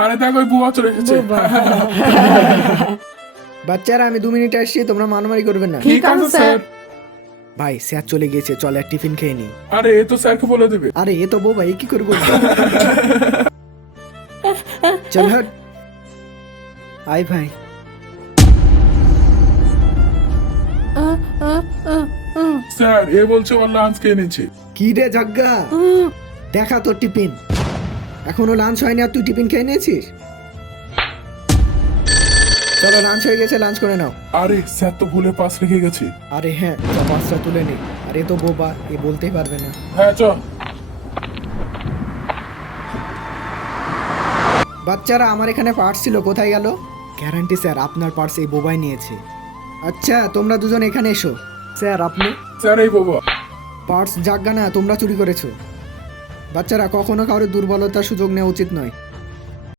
আরে দেখো ওই বুয়া চলে এসেছে। বাচ্চারা আমি 2 মিনিট আসছি, তোমরা মারামারি করবে না। ঠিক আছে স্যার। ভাই স্যার চলে গিয়েছে, চল এক টিফিন খেয়ে নি। আরে এ তো স্যারকে বলে দেবে। আরে এ তো বউ ভাই, কি করে বলবো? চল হাট। আয় ভাই। স্যার এ বলছে ওর লাঞ্চ খেয়ে নিচ্ছে। কি রে ঝগ্গা, দেখা তোর টিফিন। এখনো লাঞ্চ হয়নি আর তুই টিফিন খেয়ে নিয়েছিস? চলো লাঞ্চ হয়ে গেছে, লাঞ্চ করে নাও। আরে স্যার তো ভুলে পাস রেখে গেছে। আরে হ্যাঁ, পাঁচটা তুলে নি। আরে তো বোবা, এ বলতেই পারবে না। হ্যাঁ চ। বাচ্চারা আমার এখানে পার্স ছিল, কোথায় গেল? গ্যারান্টি স্যার আপনার পার্স এই বোবাই নিয়েছে। আচ্ছা তোমরা দুজন এখানে এসো। স্যার আপনি? স্যার এই বাবা। পার্স জাগা না, তোমরা চুরি করেছো। বাচ্চারা কখনো কারোর দুর্বলতার সুযোগ নেওয়া উচিত নয়।